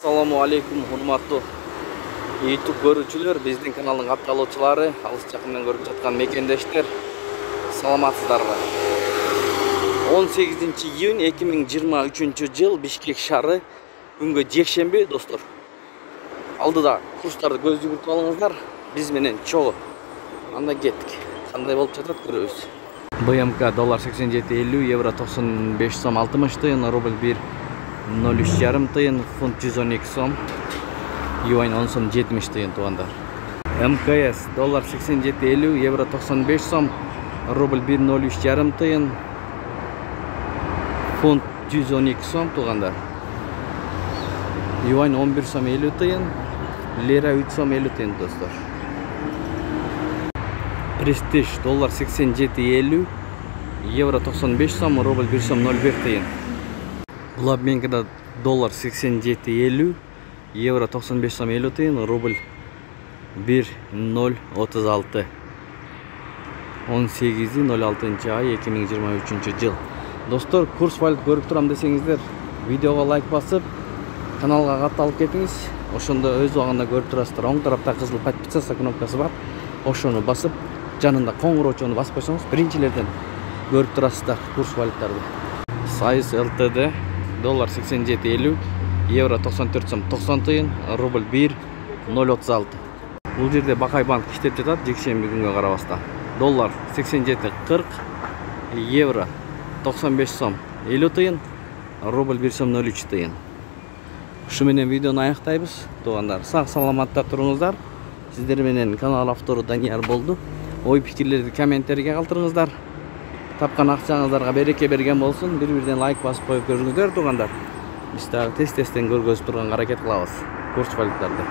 Assalamu alaikum, hurmatlı YouTube görүүчүлөр, биздин каналдын катталуучулары, алыс жакындан көрүп жаткан мекендештер, саламатсыздарбы? 18 июнь 2023 жыл Бишкек шаары, күнгө жекшемби, достор. Алдыда курстарды көз жүгүртүп алыңыздар, биз менен чогуу. Анда кеттик. Кандай болуп жатат көрөбүз. БМК $87.50, евро 95 сом 60 тыйын, рубль 1 0,3 тыйын, фунт 112 сом, юань 10 сом 70 тыйын тугандар. МКС $87.50, евро 95 сом, рубль 1 0,3 тыйын, фунт 112 сом тугандар. Юань 11 сом 50 тыйын, лира 3 сом 50 тыйын достор. Престиж $87.50, евро 95 сом, рубль 1 сом 01 тыйын. Бұл обменкада $87.50, евро 95 сом 50 тыйын, рубль 1,036. 18.06 ай 2023 жыл. Достор, курс валют көрүп турам десеңиздер, видеого лайк басып, каналга катталып кетиңиз. Ошондо өз убагында көрүп турасыздар. Оң тарапта кызыл подписаться кнопкасы бар. Ошону басып, жанында коңгуроочону басып койсоңуз, биринчилерден көрүп турасыздар курс валюттарды. Сайыз ЛТД $87.50, евро 94 сом 90 тыйын, рубль 1,036. Бул жерде Бакай банк иштеп жатат, жекшемби күнгө карабастан. Доллар 87.40, евро 95 сом 50 тыйын, рубль 1 сом 03 тыйын. Ушу менен видеону аяктайбыз. Туугандар, сак саламатта туруңуздар. Сиздер менен канал автору Данияр болду. Ой пикирлерди комменттерге калтырыңыздар. Тапкан акчаңыздарга береке берген болсун. Бир-бирден лайк басып коюп көрүңүздөр туугандар. Биз дагы тез-тезден көргөзүп турганга аракет кылабыз курс валюттарды.